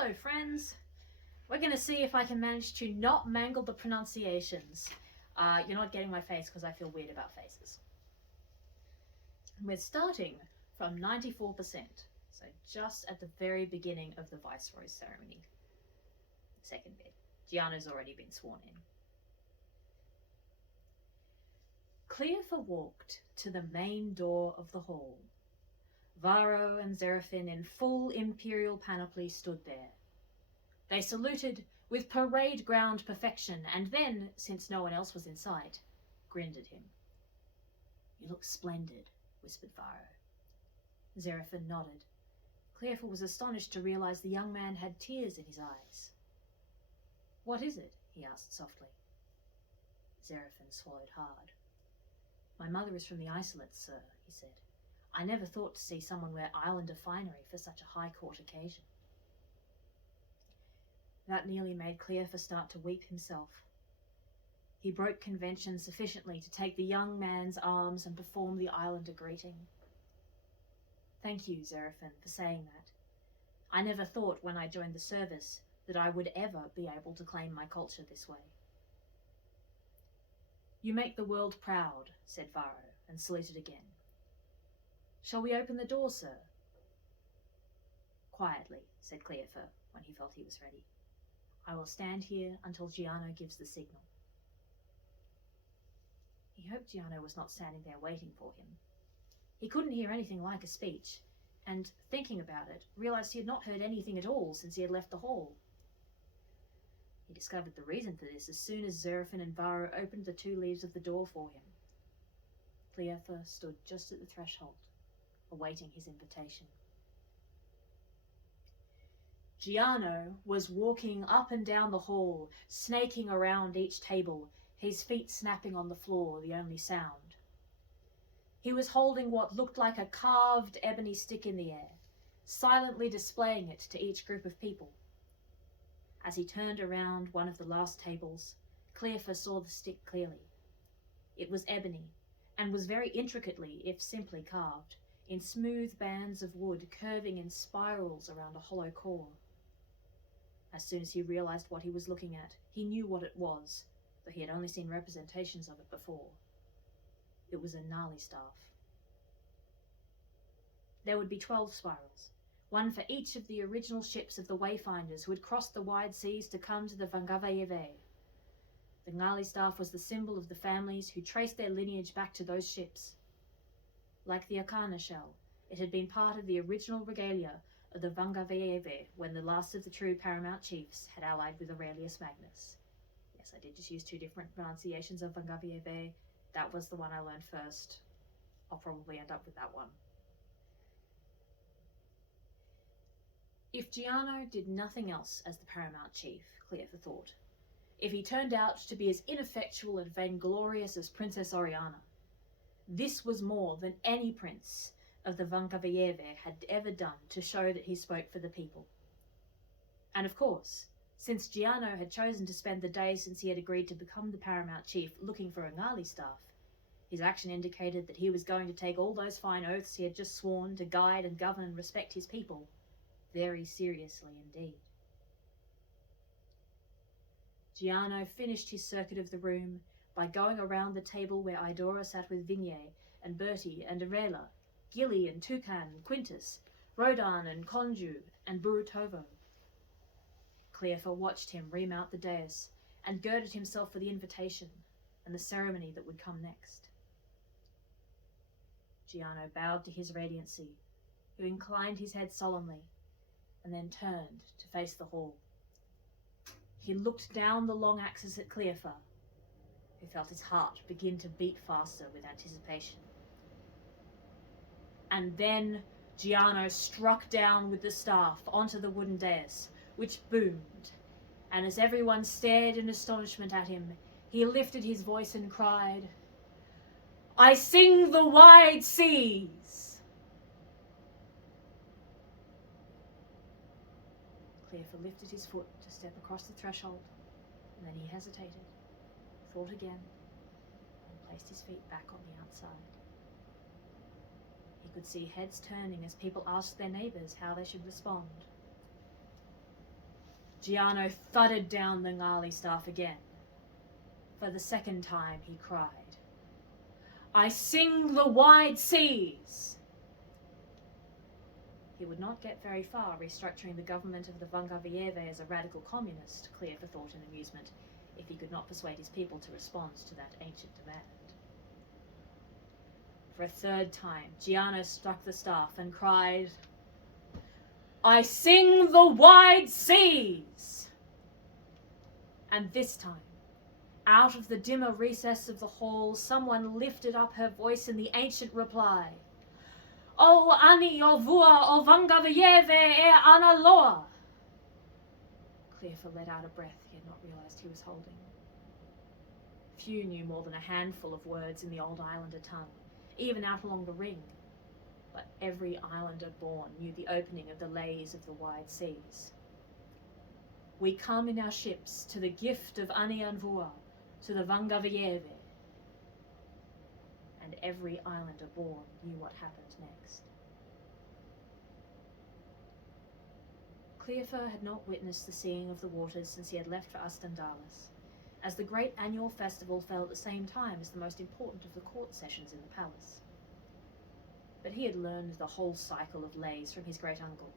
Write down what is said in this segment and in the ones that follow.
Hello friends! We're going to see if I can manage to not mangle the pronunciations. You're not getting my face because I feel weird about faces. We're starting from 94%, so just at the very beginning of the Viceroy Ceremony. Second bit. Gianno's already been sworn in. Clearfer walked to the main door of the hall. Varro and Xerafin in full imperial panoply stood there. They saluted with parade ground perfection and then, since no one else was in sight, grinned at him. "You look splendid," whispered Varro. Xerafin nodded. Clearfer was astonished to realize the young man had tears in his eyes. "What is it?" he asked softly. Xerafin swallowed hard. "My mother is from the Isolates, sir," he said. "I never thought to see someone wear islander finery for such a high court occasion." That nearly made Clearfer start to weep himself. He broke convention sufficiently to take the young man's arms and perform the islander greeting. "Thank you, Xerafin, for saying that. I never thought when I joined the service that I would ever be able to claim my culture this way." "You make the world proud," said Varro, and saluted again. "Shall we open the door, sir?" "Quietly," said Clearfer, when he felt he was ready. "I will stand here until Gianno gives the signal." He hoped Gianno was not standing there waiting for him. He couldn't hear anything like a speech, and, thinking about it, realized he had not heard anything at all since he had left the hall. He discovered the reason for this as soon as Xerafin and Varro opened the two leaves of the door for him. Clearfer stood just at the threshold, awaiting his invitation. Gianno was walking up and down the hall, snaking around each table, his feet snapping on the floor, the only sound. He was holding what looked like a carved ebony stick in the air, silently displaying it to each group of people. As he turned around one of the last tables, Clearfer saw the stick clearly. It was ebony, and was very intricately, if simply, carved, in smooth bands of wood curving in spirals around a hollow core. As soon as he realized what he was looking at, he knew what it was, though he had only seen representations of it before. It was a gnarly staff. There would be 12 spirals, one for each of the original ships of the Wayfinders who had crossed the wide seas to come to the Vangavayeve. The gnarly staff was the symbol of the families who traced their lineage back to those ships. Like the Akana shell, it had been part of the original regalia of the Vangavayeve when the last of the true paramount chiefs had allied with Aurelius Magnus. Yes, I did just use two different pronunciations of Vangavayeve. That was the one I learned first. I'll probably end up with that one. If Gianno did nothing else as the paramount chief, Clearfer thought, if he turned out to be as ineffectual and vainglorious as Princess Oriana, this was more than any prince of the Vangavayeve had ever done to show that he spoke for the people. And of course, since Gianno had chosen to spend the days since he had agreed to become the paramount chief looking for a gnarly staff, his action indicated that he was going to take all those fine oaths he had just sworn to guide and govern and respect his people very seriously indeed. Gianno finished his circuit of the room by going around the table where Idora sat with Vigne and Bertie and Arela, Gilly and Toucan, Quintus, Rodan and Konju and Burutovo. Clearfer watched him remount the dais and girded himself for the invitation and the ceremony that would come next. Gianno bowed to his radiancy, who inclined his head solemnly and then turned to face the hall. He looked down the long axis at Clearfer, who felt his heart begin to beat faster with anticipation. And then Gianno struck down with the staff onto the wooden dais, which boomed, and as everyone stared in astonishment at him, he lifted his voice and cried, "I sing the wide seas!" Clearfer lifted his foot to step across the threshold, and then he hesitated, thought again, and placed his feet back on the outside. He could see heads turning as people asked their neighbours how they should respond. Giano thudded down the Ngali staff again. For the second time he cried, "I sing the wide seas!" He would not get very far restructuring the government of the Vangavieve as a radical communist, Cleofa thought in amusement, if he could not persuade his people to respond to that ancient demand. For a third time, Giano struck the staff and cried, "I sing the wide seas!" And this time, out of the dimmer recess of the hall, someone lifted up her voice in the ancient reply, "O ani o vua o Vangavieve e analoa!" Cleofa let out a breath he had not realized he was holding. Few knew more than a handful of words in the old islander tongue, even out along the ring. But every islander born knew the opening of the lays of the wide seas. "We come in our ships to the gift of Ani Anvua, to the Vangavieve." And every islander born knew what happened next. Cleofa had not witnessed the seeing of the waters since he had left for Astandalis, as the great annual festival fell at the same time as the most important of the court sessions in the palace. But he had learned the whole cycle of lays from his great uncle,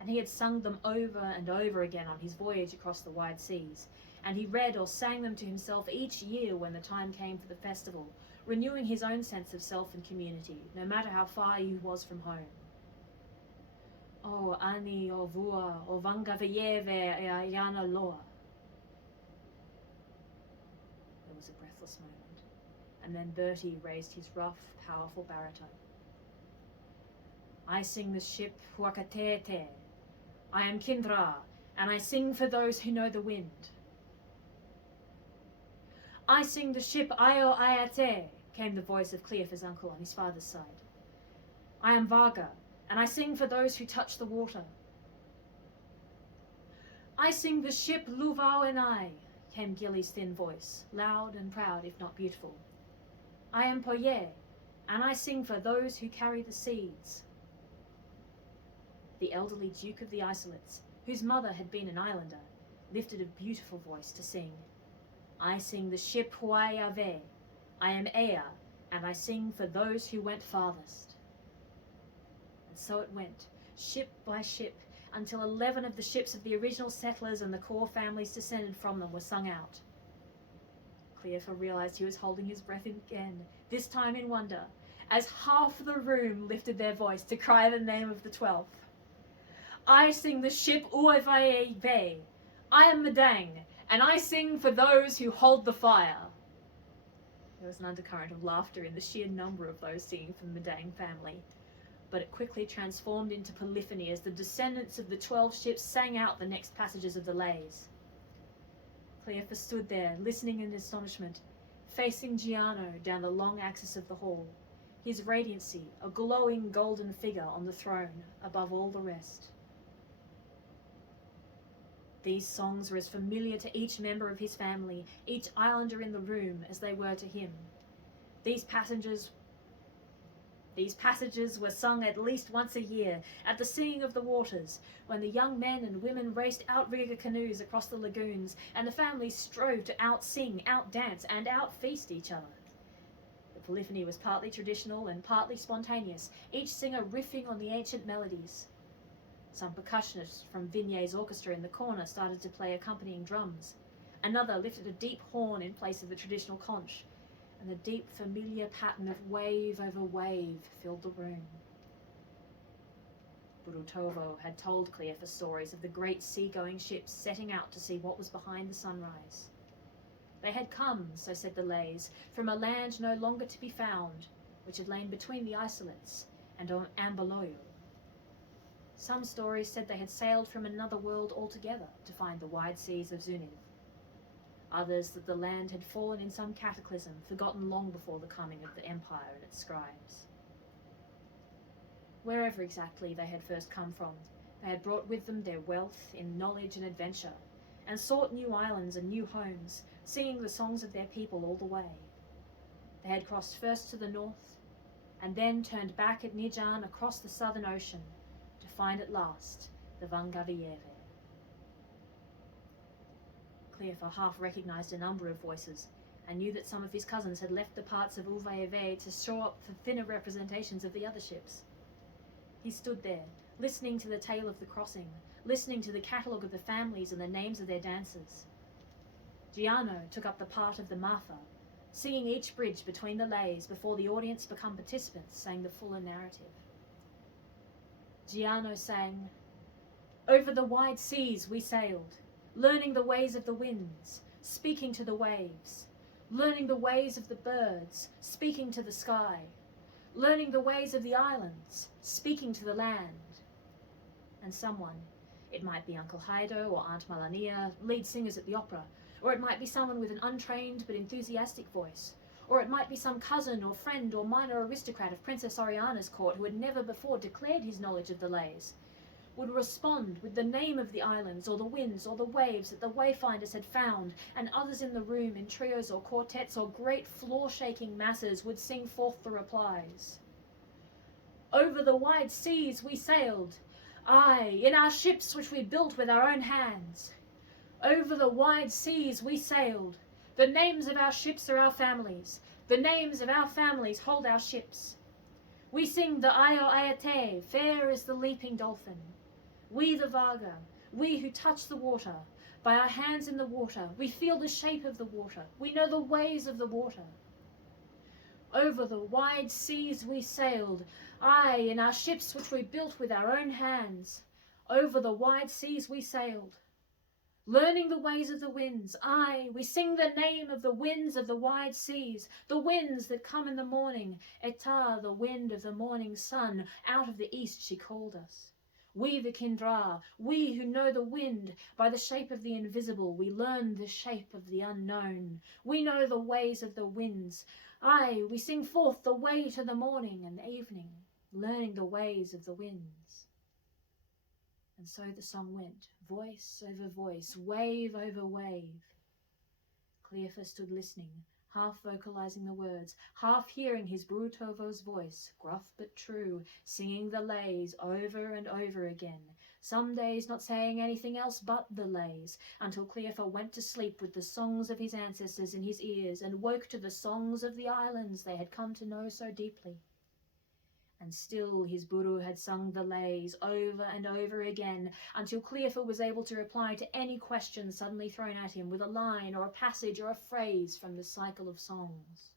and he had sung them over and over again on his voyage across the wide seas, and he read or sang them to himself each year when the time came for the festival, renewing his own sense of self and community, no matter how far he was from home. "O ani o vua o Vangavieve e ayana loa." There was a breathless moment, and then Bertie raised his rough, powerful baritone. "I sing the ship Huakatete. I am Kindra, and I sing for those who know the wind." "I sing the ship Io Ayate," came the voice of Cleofa's uncle on his father's side. "I am Vaga, and I sing for those who touch the water." "I sing the ship Luvau and I," came Gilly's thin voice, loud and proud if not beautiful. "I am Poye, and I sing for those who carry the seeds." The elderly Duke of the Isolates, whose mother had been an islander, lifted a beautiful voice to sing, "I sing the ship Huayave. I am Ea, and I sing for those who went farthest." And so it went, ship by ship, until 11 of the ships of the original settlers and the core families descended from them were sung out. Cleofa realized he was holding his breath again, this time in wonder, as half the room lifted their voice to cry the name of the 12th. "I sing the ship Uevae Bay. I am Madang, and I sing for those who hold the fire." There was an undercurrent of laughter in the sheer number of those singing from the Madang family, but it quickly transformed into polyphony as the descendants of the 12 ships sang out the next passages of the lays. Cleofa stood there, listening in astonishment, facing Giano down the long axis of the hall, his radiancy a glowing golden figure on the throne above all the rest. These songs were as familiar to each member of his family, each islander in the room, as they were to him. These passages were sung at least once a year, at the Singing of the Waters, when the young men and women raced outrigger canoes across the lagoons, and the families strove to out-sing, out-dance, and out-feast each other. The polyphony was partly traditional and partly spontaneous, each singer riffing on the ancient melodies. Some percussionists from Vignier's orchestra in the corner started to play accompanying drums. Another lifted a deep horn in place of the traditional conch, and the deep, familiar pattern of wave over wave filled the room. Burutovo had told Cleofa stories of the great sea-going ships setting out to see what was behind the sunrise. They had come, so said the lays, from a land no longer to be found, which had lain between the Isolates and Ambaloyo. Some stories said they had sailed from another world altogether to find the wide seas of Zuniv. Others that the land had fallen in some cataclysm, forgotten long before the coming of the Empire and its scribes. Wherever exactly they had first come from, they had brought with them their wealth in knowledge and adventure, and sought new islands and new homes, singing the songs of their people all the way. They had crossed first to the north, and then turned back at Nijan across the southern ocean, to find at last the Vangavieve. Cleophas half recognised a number of voices, and knew that some of his cousins had left the parts of Uvaeve to show up for thinner representations of the other ships. He stood there, listening to the tale of the crossing, listening to the catalogue of the families and the names of their dancers. Giano took up the part of the Martha, singing each bridge between the lays before the audience become participants sang the fuller narrative. Giano sang, "Over the wide seas we sailed, learning the ways of the winds, speaking to the waves, learning the ways of the birds, speaking to the sky, learning the ways of the islands, speaking to the land." And someone, it might be Uncle Haido or Aunt Malania, lead singers at the opera, or it might be someone with an untrained but enthusiastic voice, or it might be some cousin or friend or minor aristocrat of Princess Oriana's court who had never before declared his knowledge of the lays, would respond with the name of the islands or the winds or the waves that the wayfinders had found, and others in the room in trios or quartets or great floor-shaking masses would sing forth the replies. "Over the wide seas we sailed, aye, in our ships which we built with our own hands. Over the wide seas we sailed. The names of our ships are our families. The names of our families hold our ships. We sing the Ayo Ayate, fair as the leaping dolphin. We the Vaga, we who touch the water. By our hands in the water, we feel the shape of the water. We know the ways of the water. Over the wide seas we sailed, aye, in our ships which we built with our own hands. Over the wide seas we sailed. Learning the ways of the winds, aye, we sing the name of the winds of the wide seas, the winds that come in the morning. Eta, the wind of the morning sun, out of the east she called us. We the Kindra, we who know the wind, by the shape of the invisible, we learn the shape of the unknown. We know the ways of the winds, aye, we sing forth the way to the morning and evening, learning the ways of the winds." And so the song went, voice over voice, wave over wave. Cleophas stood listening, half vocalizing the words, half hearing his Brutovo's voice, gruff but true, singing the lays over and over again, some days not saying anything else but the lays, until Cleophas went to sleep with the songs of his ancestors in his ears and woke to the songs of the islands they had come to know so deeply. And still his Buru had sung the lays over and over again, until Cleophas was able to reply to any question suddenly thrown at him with a line or a passage or a phrase from the cycle of songs.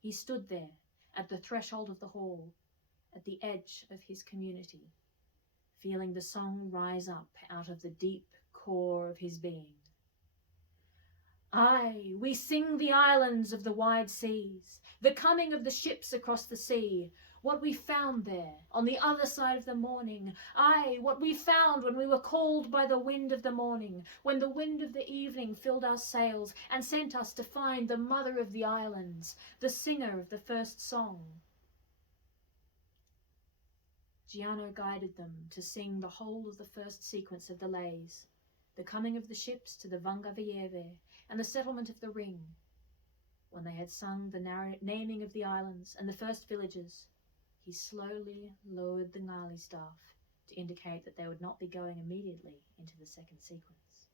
He stood there, at the threshold of the hall, at the edge of his community, feeling the song rise up out of the deep core of his being. Aye, we sing the islands of the wide seas, the coming of the ships across the sea, what we found there on the other side of the morning. Aye, what we found when we were called by the wind of the morning, when the wind of the evening filled our sails and sent us to find the mother of the islands, the singer of the first song. Giano guided them to sing the whole of the first sequence of the lays, the coming of the ships to the Vangavieve and the settlement of the ring. When they had sung the naming of the islands and the first villages, he slowly lowered the Ngali staff to indicate that they would not be going immediately into the second sequence.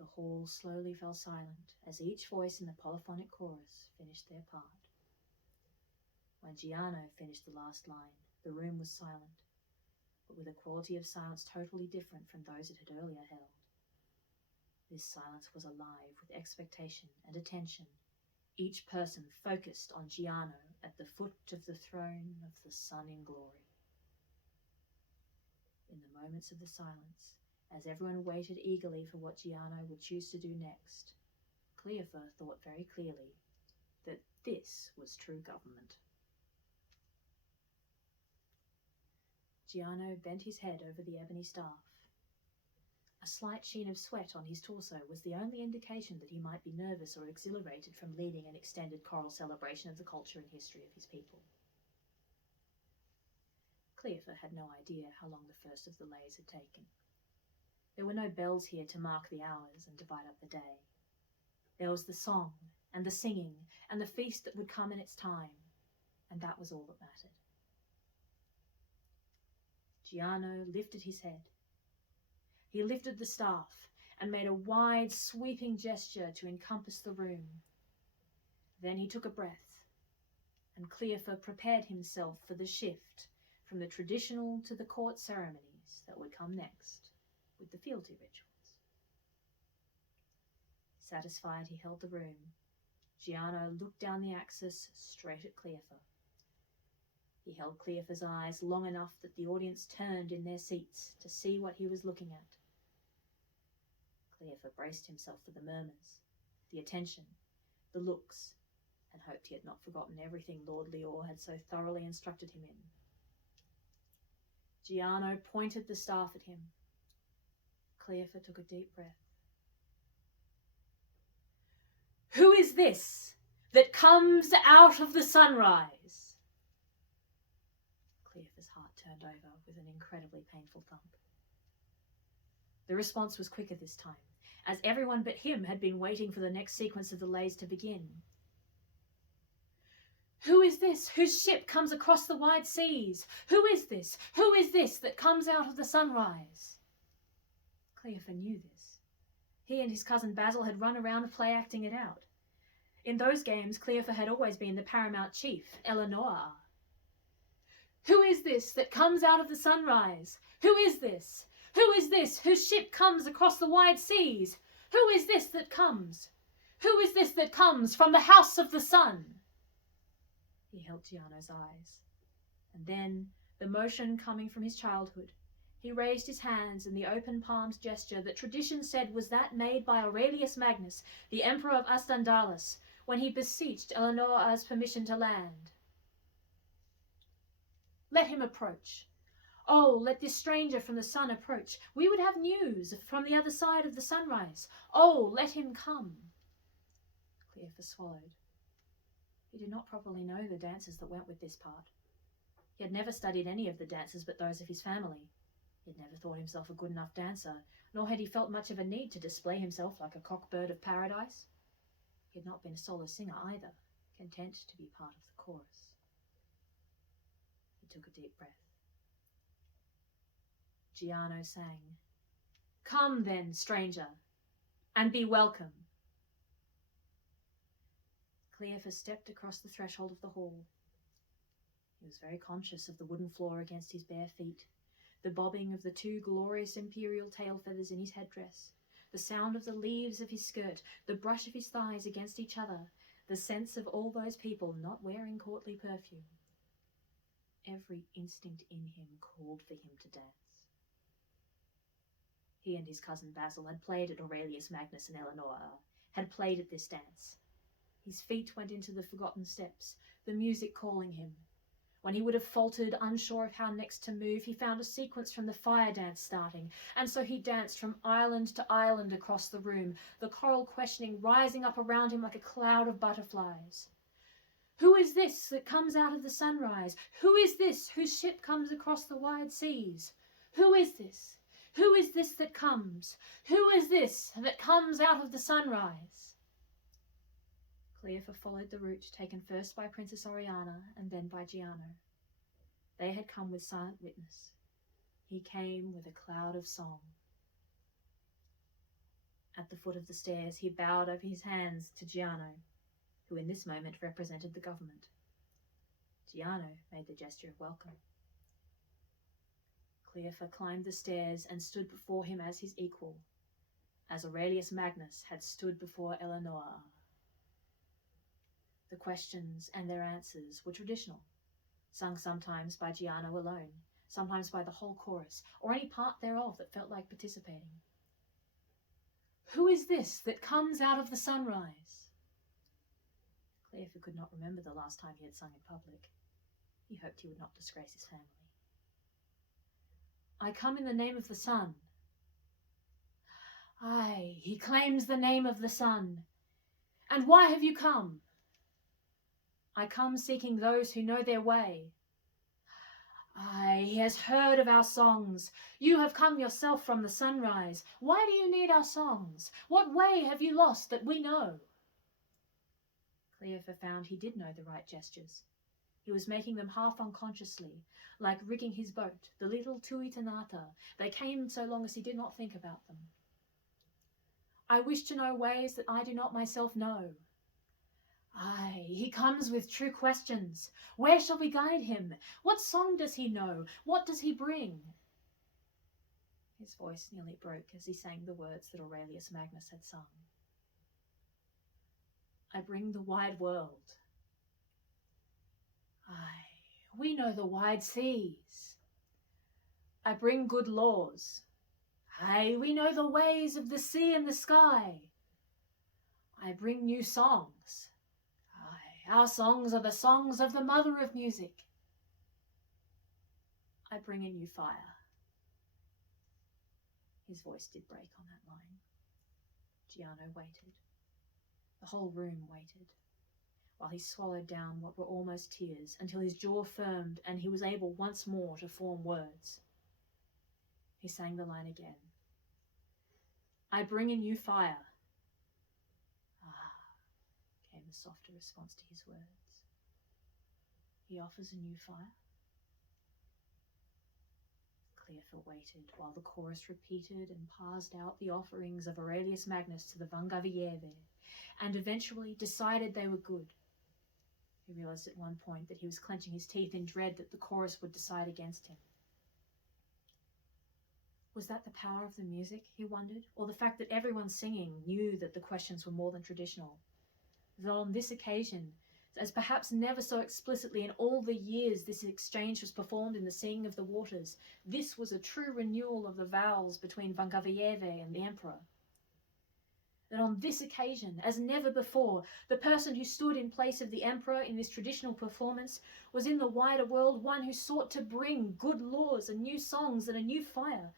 The hall slowly fell silent as each voice in the polyphonic chorus finished their part. When Giano finished the last line, the room was silent, but with a quality of silence totally different from those it had earlier held. This silence was alive with expectation and attention, each person focused on Giano at the foot of the throne of the sun in glory. In the moments of the silence, as everyone waited eagerly for what Giano would choose to do next, Cleophas thought very clearly that this was true government. Giano bent his head over the ebony staff. A slight sheen of sweat on his torso was the only indication that he might be nervous or exhilarated from leading an extended choral celebration of the culture and history of his people. Cleophas had no idea how long the first of the lays had taken. There were no bells here to mark the hours and divide up the day. There was the song and the singing and the feast that would come in its time, and that was all that mattered. Giano lifted his head. He lifted the staff and made a wide, sweeping gesture to encompass the room. Then he took a breath, and Cleophas prepared himself for the shift from the traditional to the court ceremonies that would come next with the fealty rituals. Satisfied he held the room, Giano looked down the axis straight at Cleophas. He held Cleophas' eyes long enough that the audience turned in their seats to see what he was looking at. Cleophas braced himself for the murmurs, the attention, the looks, and hoped he had not forgotten everything Lord Leor had so thoroughly instructed him in. Giano pointed the staff at him. Cleophas took a deep breath. "Who is this that comes out of the sunrise?" Cleophas' heart turned over with an incredibly painful thump. The response was quicker this time, as everyone but him had been waiting for the next sequence of the lays to begin. "Who is this whose ship comes across the wide seas? Who is this? Who is this that comes out of the sunrise?" Cleophas knew this. He and his cousin Basil had run around play-acting it out. In those games, Cleophas had always been the paramount chief, Eleanor. "Who is this that comes out of the sunrise? Who is this? Who is this whose ship comes across the wide seas? Who is this that comes? Who is this that comes from the house of the sun?" He held Giano's eyes, and then, the motion coming from his childhood, he raised his hands in the open-palmed gesture that tradition said was that made by Aurelius Magnus, the Emperor of Astandalis, when he beseeched Eleanor's permission to land. "Let him approach. Oh, let this stranger from the sun approach. We would have news from the other side of the sunrise. Oh, let him come." Cleophas swallowed. He did not properly know the dances that went with this part. He had never studied any of the dances but those of his family. He had never thought himself a good enough dancer, nor had he felt much of a need to display himself like a cock-bird of paradise. He had not been a solo singer either, content to be part of the chorus. He took a deep breath. Giano sang, "Come then, stranger, and be welcome." Cleophas stepped across the threshold of the hall. He was very conscious of the wooden floor against his bare feet, the bobbing of the 2 glorious imperial tail feathers in his headdress, the sound of the leaves of his skirt, the brush of his thighs against each other, the sense of all those people not wearing courtly perfume. Every instinct in him called for him to dance. He and his cousin Basil had played at Aurelius Magnus and Eleanor, had played at this dance. His feet went into the forgotten steps, the music calling him. When he would have faltered, unsure of how next to move, he found a sequence from the fire dance starting, and so he danced from island to island across the room, the choral questioning rising up around him like a cloud of butterflies. "Who is this that comes out of the sunrise? Who is this whose ship comes across the wide seas? Who is this? Who is this that comes? Who is this that comes out of the sunrise?" Cleophas followed the route taken first by Princess Oriana and then by Giano. They had come with silent witness. He came with a cloud of song. At the foot of the stairs, he bowed over his hands to Giano, who in this moment represented the government. Giano made the gesture of welcome. Cleophas climbed the stairs and stood before him as his equal, as Aurelius Magnus had stood before Eleanor. The questions and their answers were traditional, sung sometimes by Giano alone, sometimes by the whole chorus, or any part thereof that felt like participating. "Who is this that comes out of the sunrise?" Cleophas could not remember the last time he had sung in public. He hoped he would not disgrace his family. "I come in the name of the sun." "Aye, he claims the name of the sun. And why have you come?" "I come seeking those who know their way." "Aye, he has heard of our songs. You have come yourself from the sunrise. Why do you need our songs? What way have you lost that we know?" Cleophas found he did know the right gestures. He was making them half unconsciously, like rigging his boat, the little tuitanata. They came so long as he did not think about them. I wish to know ways that I do not myself know. Aye, he comes with true questions. Where shall we guide him? What song does he know? What does he bring? His voice nearly broke as he sang the words that Aurelius Magnus had sung. I bring the wide world. Aye, we know the wide seas. I bring good laws. Aye, we know the ways of the sea and the sky. I bring new songs. Aye, our songs are the songs of the mother of music. I bring a new fire. His voice did break on that line. Giano waited. The whole room waited, while he swallowed down what were almost tears until his jaw firmed and he was able once more to form words. He sang the line again. I bring a new fire. Ah, came the softer response to his words. He offers a new fire. Clearfield waited while the chorus repeated and passed out the offerings of Aurelius Magnus to the Vangavieve, and eventually decided they were good. He realized at one point that he was clenching his teeth in dread that the chorus would decide against him. Was that the power of the music, he wondered, or the fact that everyone singing knew that the questions were more than traditional? That on this occasion, as perhaps never so explicitly in all the years this exchange was performed in the singing of the waters, this was a true renewal of the vows between Vangavieve and the emperor. That on this occasion, as never before, the person who stood in place of the emperor in this traditional performance was in the wider world one who sought to bring good laws and new songs and a new fire,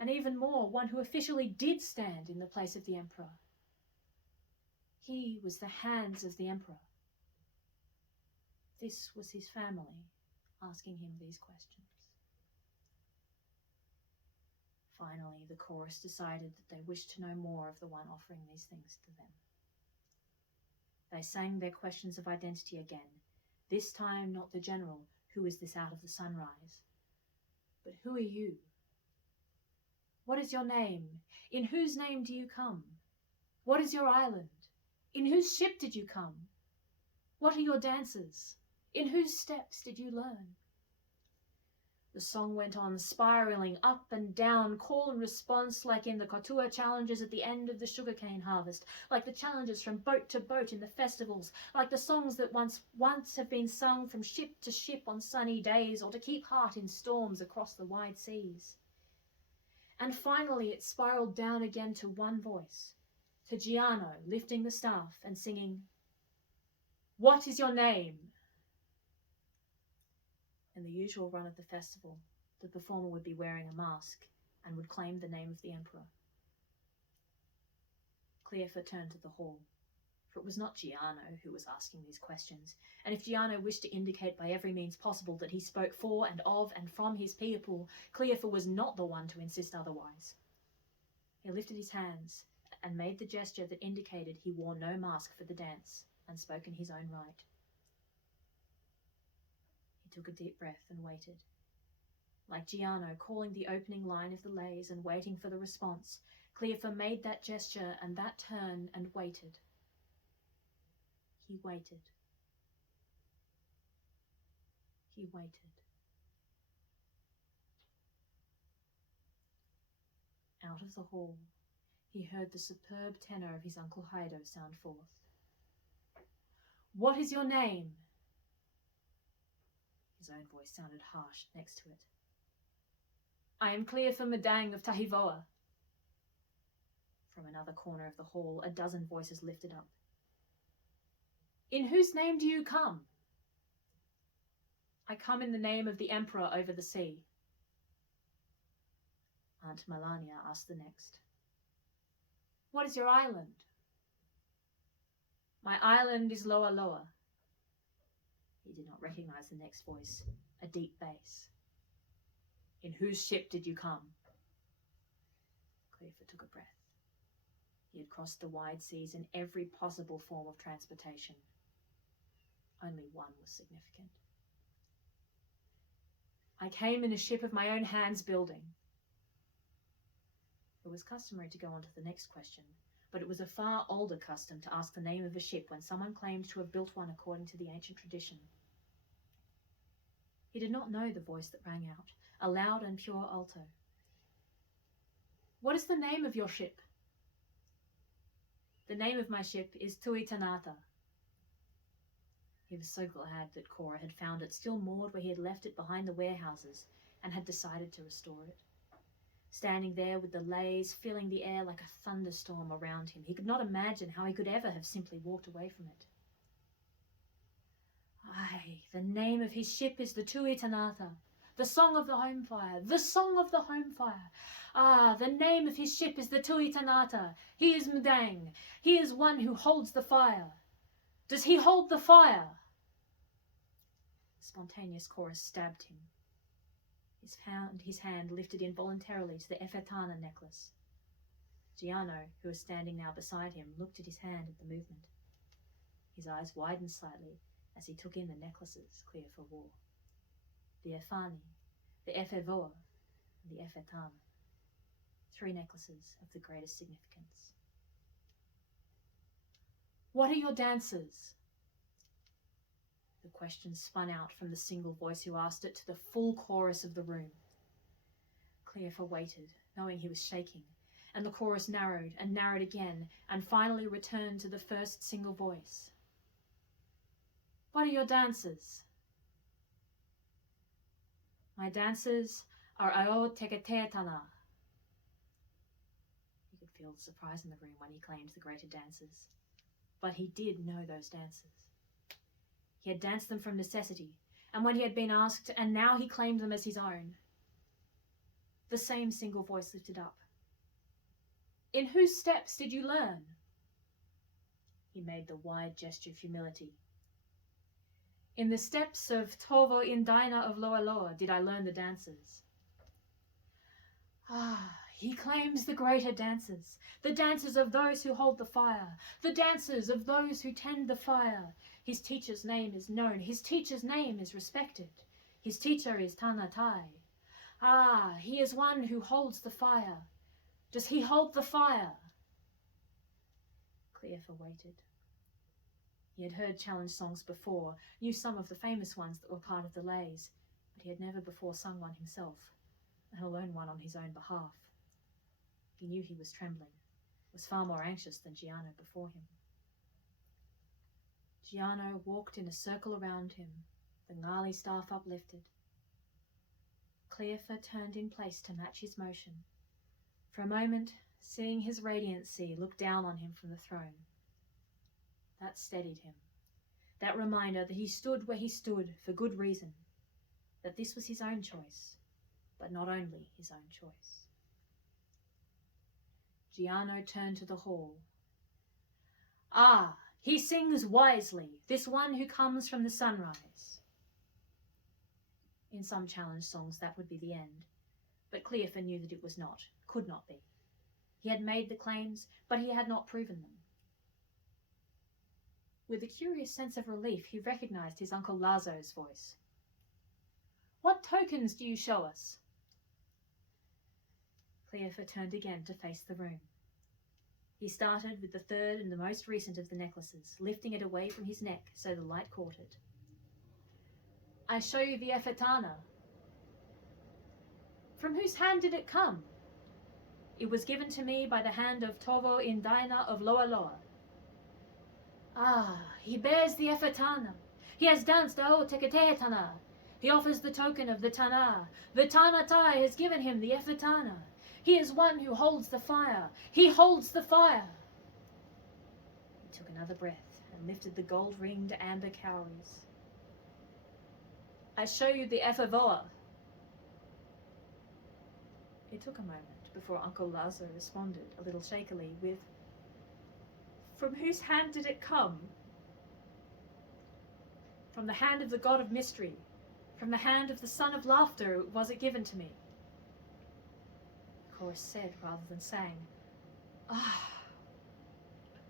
and even more, one who officially did stand in the place of the emperor. He was the hands of the emperor. This was his family asking him these questions. Finally, the chorus decided that they wished to know more of the one offering these things to them. They sang their questions of identity again, this time not the general, who is this out of the sunrise, but who are you? What is your name? In whose name do you come? What is your island? In whose ship did you come? What are your dances? In whose steps did you learn? The song went on, spiraling up and down, call and response like in the Kotua challenges at the end of the sugarcane harvest, like the challenges from boat to boat in the festivals, like the songs that once have been sung from ship to ship on sunny days, or to keep heart in storms across the wide seas. And finally it spiraled down again to one voice, to Giano lifting the staff and singing, "What is your name?" In the usual run of the festival, the performer would be wearing a mask and would claim the name of the emperor. Clearfield turned to the hall, for it was not Giano who was asking these questions, and if Giano wished to indicate by every means possible that he spoke for and of and from his people, Clearfield was not the one to insist otherwise. He lifted his hands and made the gesture that indicated he wore no mask for the dance, and spoke in his own right. He took a deep breath and waited. Like Giano calling the opening line of the lays and waiting for the response, Clearfield made that gesture and that turn and waited. He waited. He waited. Out of the hall, he heard the superb tenor of his Uncle Heido sound forth. "What is your name?" His own voice sounded harsh next to it. "I am Clearfield Medang of Tahivoa." From another corner of the hall, a dozen voices lifted up. "In whose name do you come?" "I come in the name of the emperor over the sea." Aunt Melania asked the next. "What is your island?" "My island is Loa Loa." He did not recognize the next voice, a deep bass. "In whose ship did you come?" Clearfield took a breath. He had crossed the wide seas in every possible form of transportation. Only one was significant. I came in a ship of my own hands building. It was customary to go on to the next question, but it was a far older custom to ask the name of a ship when someone claimed to have built one according to the ancient tradition. He did not know the voice that rang out, a loud and pure alto. What is the name of your ship? The name of my ship is Tuitanata. He was so glad that Cora had found it still moored where he had left it behind the warehouses and had decided to restore it. Standing there with the lays filling the air like a thunderstorm around him, he could not imagine how he could ever have simply walked away from it. Aye, the name of his ship is the Tuitanata, the song of the home fire, the song of the home fire. Ah, the name of his ship is the Tuitanata. He is Mudang. He is one who holds the fire. Does he hold the fire? The spontaneous chorus stabbed him. His hand lifted involuntarily to the Efetana necklace. Giano, who was standing now beside him, looked at his hand at the movement. His eyes widened slightly as he took in the necklaces Cleofa wore. The Efani, the Efevoa, and the Efetana. 3 necklaces of the greatest significance. What are your dances? The question spun out from the single voice who asked it to the full chorus of the room. Cleofa waited, knowing he was shaking, and the chorus narrowed and narrowed again, and finally returned to the first single voice. What are your dances? My dances are Ao Teketetana. You could feel the surprise in the room when he claimed the greater dances. But he did know those dances. He had danced them from necessity, and when he had been asked, and now he claimed them as his own. The same single voice lifted up. In whose steps did you learn? He made the wide gesture of humility. In the steps of Tovo Indaina of Loa Loa did I learn the dances. Ah, he claims the greater dances, the dances of those who hold the fire, the dances of those who tend the fire. His teacher's name is known, his teacher's name is respected. His teacher is Tanatai. Ah, he is one who holds the fire. Does he hold the fire? Cleofa waited. He had heard challenge songs before, knew some of the famous ones that were part of the lays, but he had never before sung one himself, let alone one on his own behalf. He knew he was trembling, was far more anxious than Giano before him. Giano walked in a circle around him, the Ngali staff uplifted. Cleofa turned in place to match his motion. For a moment, seeing his radiancy look down on him from the throne. That steadied him. That reminder that he stood where he stood for good reason. That this was his own choice, but not only his own choice. Giano turned to the hall. Ah, he sings wisely, this one who comes from the sunrise. In some challenge songs that would be the end, but Cleofa knew that it was not, could not be. He had made the claims, but he had not proven them. With a curious sense of relief, he recognized his Uncle Lazo's voice. What tokens do you show us? Cleofa turned again to face the room. He started with the third and the most recent of the necklaces, lifting it away from his neck so the light caught it. I show you the Efetana. From whose hand did it come? It was given to me by the hand of Tovo Indaina of Loa Loa. Ah, he bears the Efetana. He has danced Ao Teketetana. He offers the token of the Tana. The Tanatai has given him the Efetana. He is one who holds the fire. He holds the fire. He took another breath and lifted the gold-ringed amber cowries. I show you the Efevoa. It took a moment before Uncle Lazo responded, a little shakily, with, From whose hand did it come? From the hand of the god of mystery. From the hand of the son of laughter was it given to me. The chorus said rather than sang, Ah,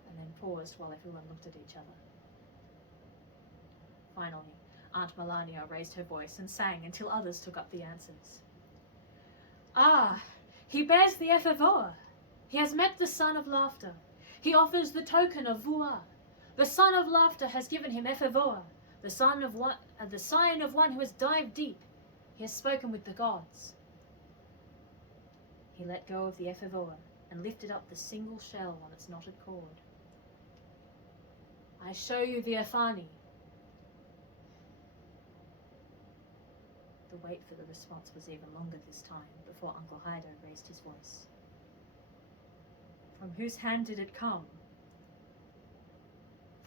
and then paused while everyone looked at each other. Finally, Aunt Melania raised her voice and sang until others took up the answers. Ah, he bears the Ephavoa. He has met the Son of Laughter. He offers the token of Vua. The Son of Laughter has given him Ephavoa, the sign of one who has dived deep. He has spoken with the gods. He let go of the Ephavoa and lifted up the single shell on its knotted cord. I show you the Afani. The wait for the response was even longer this time before Uncle Hydo raised his voice. From whose hand did it come?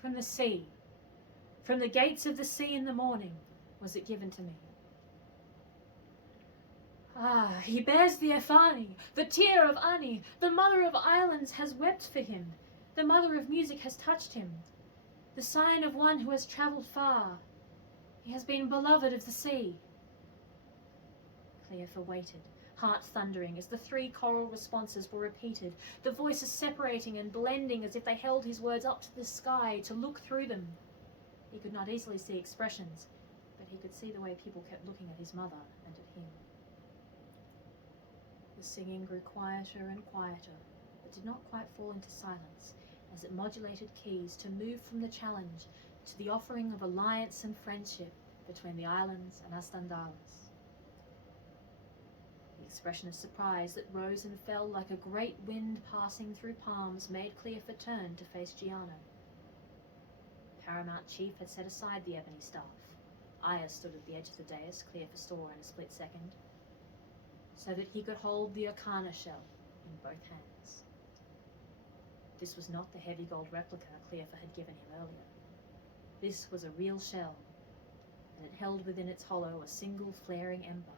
From the sea. From the gates of the sea in the morning was it given to me. Ah, he bears the Afani, the tear of Ani. The mother of islands has wept for him. The mother of music has touched him. The sign of one who has travelled far. He has been beloved of the sea. Cleophas waited, heart thundering, as the three choral responses were repeated, the voices separating and blending as if they held his words up to the sky to look through them. He could not easily see expressions, but he could see the way people kept looking at his mother and at him. The singing grew quieter and quieter, but did not quite fall into silence, as it modulated keys to move from the challenge to the offering of alliance and friendship between the islands and Astandalas. The expression of surprise that rose and fell like a great wind passing through palms made Cleophas turn to face Giano. Paramount Chief had set aside the ebony staff. Aya stood at the edge of the dais, Cleophas saw in a split second, so that he could hold the Arcana shell in both hands. This was not the heavy gold replica Cleophas had given him earlier. This was a real shell, and it held within its hollow a single flaring ember.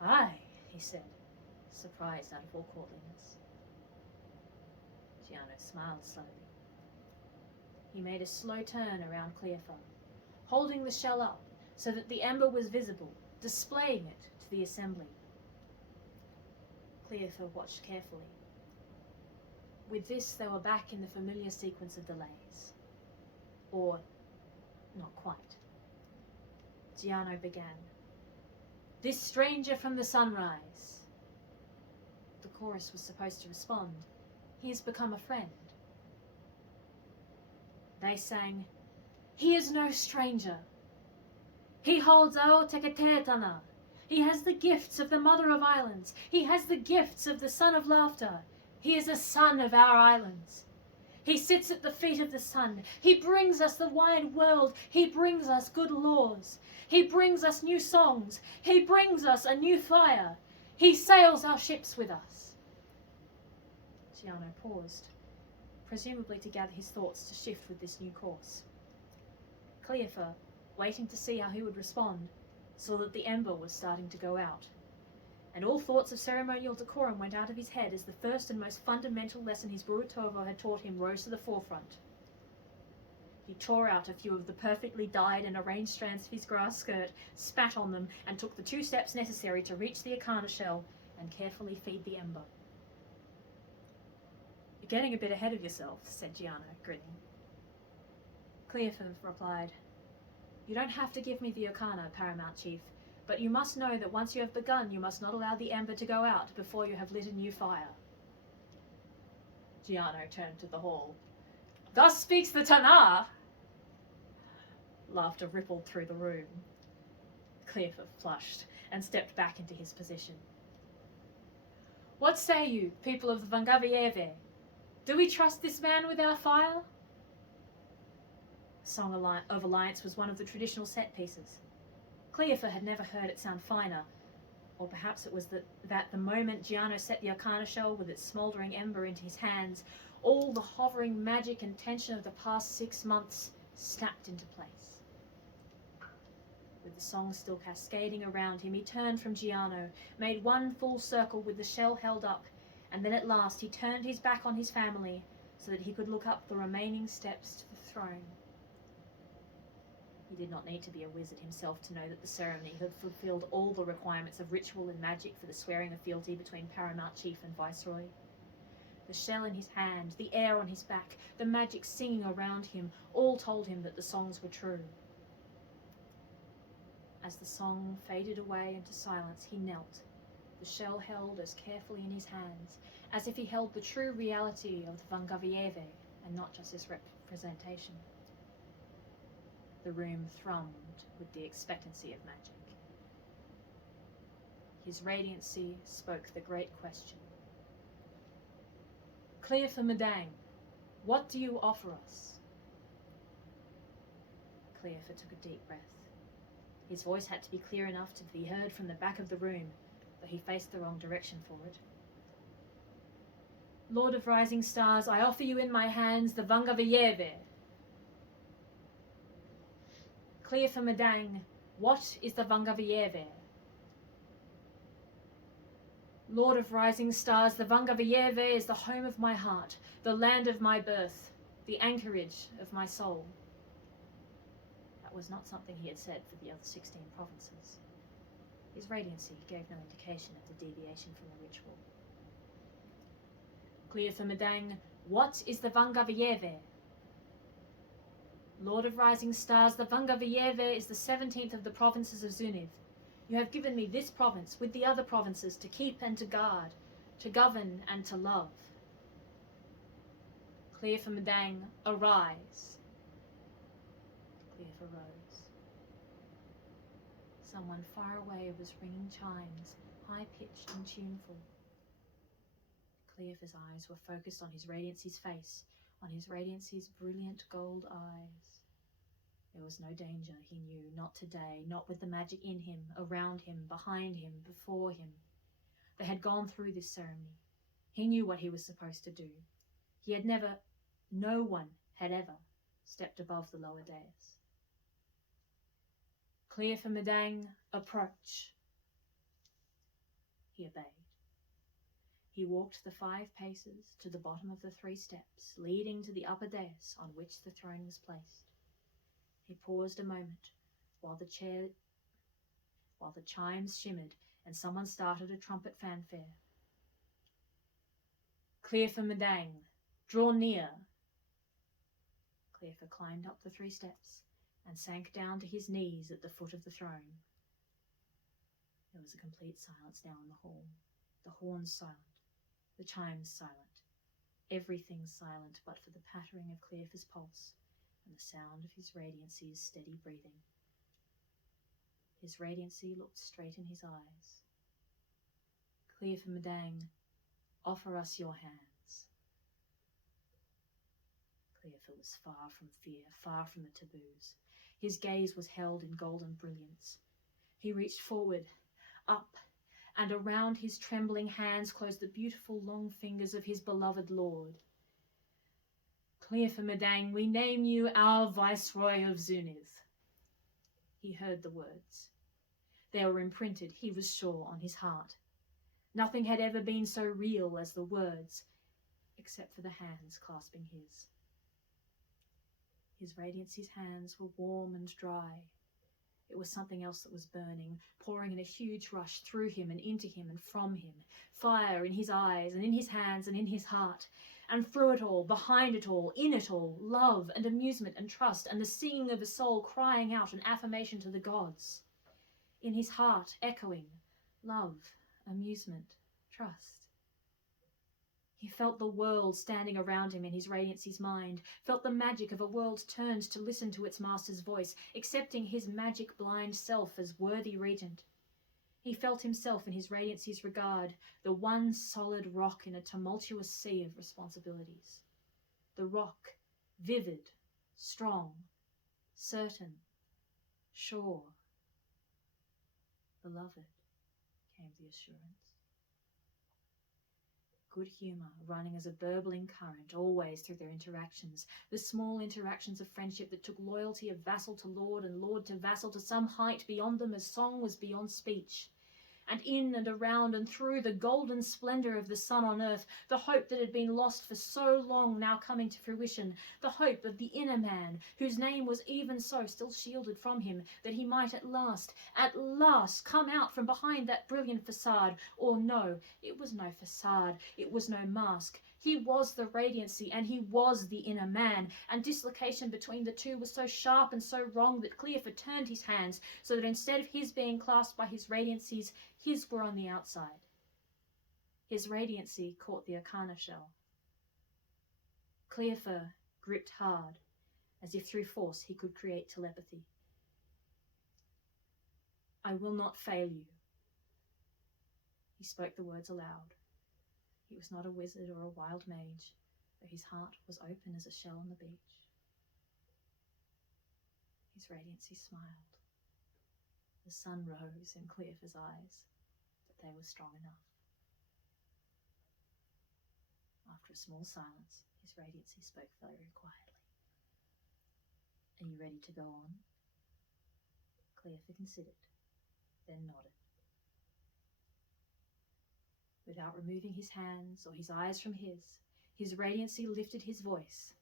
Aye, he said, surprised out of all courtlings. Giano smiled slowly. He made a slow turn around Cleophas, holding the shell up so that the ember was visible, displaying it to the assembly. Cleophas watched carefully. With this, they were back in the familiar sequence of delays. Or, not quite. Giano began. This stranger from the sunrise. The chorus was supposed to respond. He has become a friend. They sang, He is no stranger. He holds Ao Teketetana. He has the gifts of the Mother of Islands. He has the gifts of the Son of Laughter. He is a son of our islands. He sits at the feet of the sun. He brings us the wide world. He brings us good laws. He brings us new songs. He brings us a new fire. He sails our ships with us. Giano paused, presumably to gather his thoughts to shift with this new course. Cleophas, waiting to see how he would respond, saw that the ember was starting to go out, and all thoughts of ceremonial decorum went out of his head as the first and most fundamental lesson his Burutovo had taught him rose to the forefront. He tore out a few of the perfectly dyed and arranged strands of his grass skirt, spat on them, and took the 2 steps necessary to reach the Arcana shell and carefully feed the ember. You're getting a bit ahead of yourself, said Giano, grinning. Cleophas replied, You don't have to give me the Arcana, Paramount Chief, but you must know that once you have begun, you must not allow the ember to go out before you have lit a new fire. Giano turned to the hall. Thus speaks the Tana! Laughter rippled through the room. Cleophas flushed and stepped back into his position. What say you, people of the Vangavieve? Do we trust this man with our fire? The Song of Alliance was one of the traditional set pieces. Cleophas had never heard it sound finer, or perhaps it was that the moment Giano set the Arcana shell with its smouldering ember into his hands, all the hovering magic and tension of the past 6 months snapped into place. With the song still cascading around him, he turned from Giano, made one full circle with the shell held up, and then at last he turned his back on his family so that he could look up the remaining steps to the throne. He did not need to be a wizard himself to know that the ceremony had fulfilled all the requirements of ritual and magic for the swearing of fealty between Paramount Chief and Viceroy. The shell in his hand, the air on his back, the magic singing around him, all told him that the songs were true. As the song faded away into silence, he knelt, the shell held as carefully in his hands, as if he held the true reality of the Vangavieve and not just his representation. The room thrummed with the expectancy of magic. His radiancy spoke the great question. Clear for Madang, what do you offer us? Clearfor took a deep breath. His voice had to be clear enough to be heard from the back of the room, though he faced the wrong direction for it. Lord of rising stars, I offer you in my hands the Vangavieve. Clear for Madang, what is the Vangavieve? Lord of rising stars, the Vangavieve is the home of my heart, the land of my birth, the anchorage of my soul. That was not something he had said for the other 16 provinces. His radiancy gave no indication of the deviation from the ritual. Clear for Madang, what is the Vangavieve? Lord of rising stars, the Vangavieve is the 17th of the provinces of Zuniv. You have given me this province with the other provinces to keep and to guard, to govern and to love. Clear for Madang, arise. Clearfor rose. Someone far away was ringing chimes, high-pitched and tuneful. Clearfor's eyes were focused on his radiancy's face, on his radiancy's brilliant gold eyes. There was no danger, he knew, not today, not with the magic in him, around him, behind him, before him. They had gone through this ceremony. He knew what he was supposed to do. No one had ever stepped above the lower dais. Clear for Madang, approach. He obeyed. He walked the 5 paces to the bottom of the 3 steps, leading to the upper dais on which the throne was placed. He paused a moment while the chimes shimmered and someone started a trumpet fanfare. Clear for Madang, draw near. Clearfor climbed up the 3 steps and sank down to his knees at the foot of the throne. There was a complete silence now in the hall. The horns silent, the chimes silent, everything silent but for the pattering of Clearfor's pulse and the sound of his radiancy's steady breathing. His radiancy looked straight in his eyes. Clear for Madang, offer us your hands. Clearfor was far from fear, far from the taboos. His gaze was held in golden brilliance. He reached forward, up, and around his trembling hands closed the beautiful long fingers of his beloved lord. Clear for Madang, we name you our Viceroy of Zuniv. He heard the words. They were imprinted, he was sure, on his heart. Nothing had ever been so real as the words, except for the hands clasping his. His radiancy's hands were warm and dry. It was something else that was burning, pouring in a huge rush through him and into him and from him. Fire in his eyes and in his hands and in his heart. And through it all, behind it all, in it all, love and amusement and trust and the singing of a soul crying out an affirmation to the gods. In his heart, echoing, love, amusement, trust. He felt the world standing around him in his radiancy's mind, felt the magic of a world turned to listen to its master's voice, accepting his magic blind self as worthy regent. He felt himself in his radiancy's regard, the one solid rock in a tumultuous sea of responsibilities. The rock, vivid, strong, certain, sure. Beloved, came the assurance. Good humour running as a burbling current always through their interactions, the small interactions of friendship that took loyalty of vassal to lord and lord to vassal to some height beyond them as song was beyond speech. And in and around and through the golden splendour of the sun on earth, the hope that had been lost for so long now coming to fruition, the hope of the inner man, whose name was even so still shielded from him, that he might at last come out from behind that brilliant facade. Or no, it was no facade, it was no mask. He was the radiancy, and he was the inner man, and dislocation between the two was so sharp and so wrong that Cleophas turned his hands so that instead of his being clasped by his radiancies, his were on the outside. His radiancy caught the arcana shell. Cleophas gripped hard, as if through force he could create telepathy. I will not fail you. He spoke the words aloud. He was not a wizard or a wild mage, though his heart was open as a shell on the beach. His radiancy smiled. The sun rose in Cleophas' eyes, but they were strong enough. After a small silence, his radiancy spoke very quietly. Are you ready to go on? Cleophas considered, then nodded. Without removing his hands or his eyes from his radiancy lifted his voice.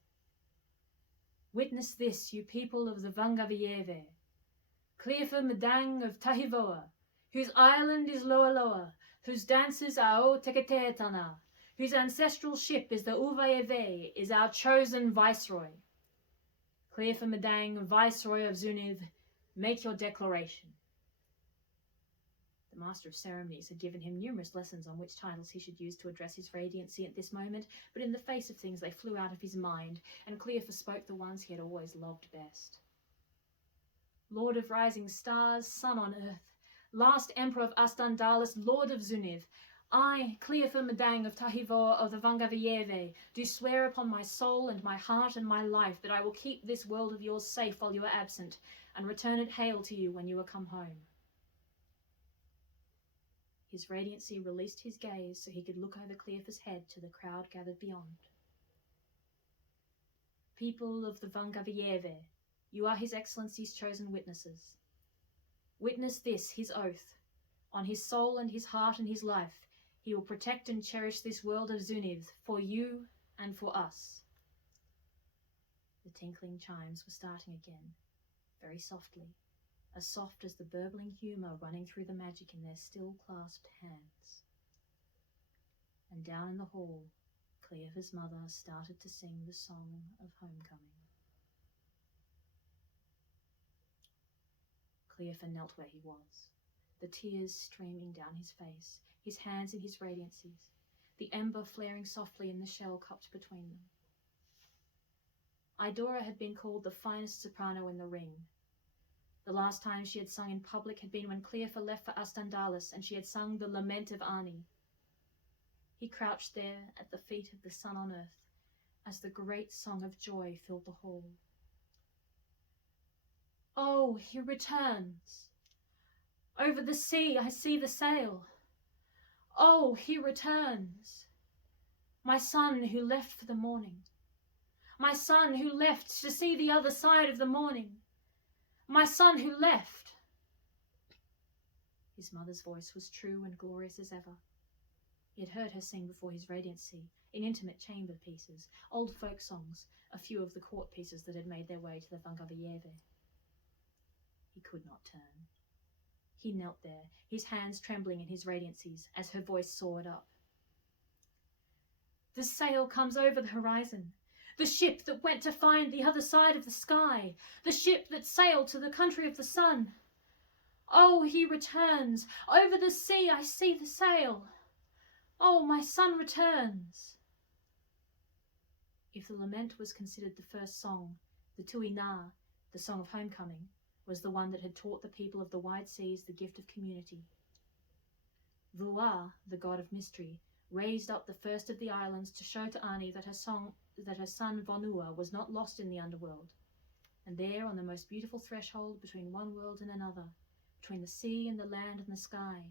Witness this, you people of the Vangavieve, Cleophas Medang of Tahivoa, whose island is Loa Loa, whose dances are O Teketetana, whose ancestral ship is the Uvaeve, is our chosen viceroy. Cleophas Medang, Viceroy of Zuniv, make your declaration. The Master of Ceremonies had given him numerous lessons on which titles he should use to address his radiancy at this moment, but in the face of things they flew out of his mind, and Cleophas spoke the ones he had always loved best. Lord of rising stars, sun on earth, last emperor of Astandalis, Lord of Zuniv, I, Cleophas Medang of Tahivor of the Vangavieve, do swear upon my soul and my heart and my life that I will keep this world of yours safe while you are absent, and return it hail to you when you are come home. His radiancy released his gaze so he could look over Cleophas' head to the crowd gathered beyond. People of the Vangavieve, you are His Excellency's chosen witnesses. Witness this, his oath. On his soul and his heart and his life, he will protect and cherish this world of Zuniv for you and for us. The tinkling chimes were starting again, very softly, as soft as the burbling humour running through the magic in their still clasped hands. And down in the hall, Cleophas' mother started to sing the song of homecoming. Cleophas knelt where he was, the tears streaming down his face, his hands in his radiancies, the ember flaring softly in the shell cupped between them. Idora had been called the finest soprano in the ring. The last time she had sung in public had been when Cleophas left for Astandalis, and she had sung the Lament of Ani. He crouched there at the feet of the sun on earth, as the great song of joy filled the hall. Oh, he returns! Over the sea I see the sail. Oh, he returns! My son who left for the morning. My son who left to see the other side of the morning. My son who left. His mother's voice was true and glorious as ever. He had heard her sing before his radiancy, in intimate chamber pieces, old folk songs, a few of the court pieces that had made their way to the Vangavieve. He could not turn. He knelt there, his hands trembling in his radiancies, as her voice soared up. The sail comes over the horizon. The ship that went to find the other side of the sky. The ship that sailed to the country of the sun. Oh, he returns. Over the sea I see the sail. Oh, my son returns. If the lament was considered the first song, the Tui Na, the song of homecoming, was the one that had taught the people of the wide seas the gift of community. Vua, the god of mystery, raised up the first of the islands to show to Ani that her son Vonua was not lost in the underworld. And there, on the most beautiful threshold between one world and another, between the sea and the land and the sky,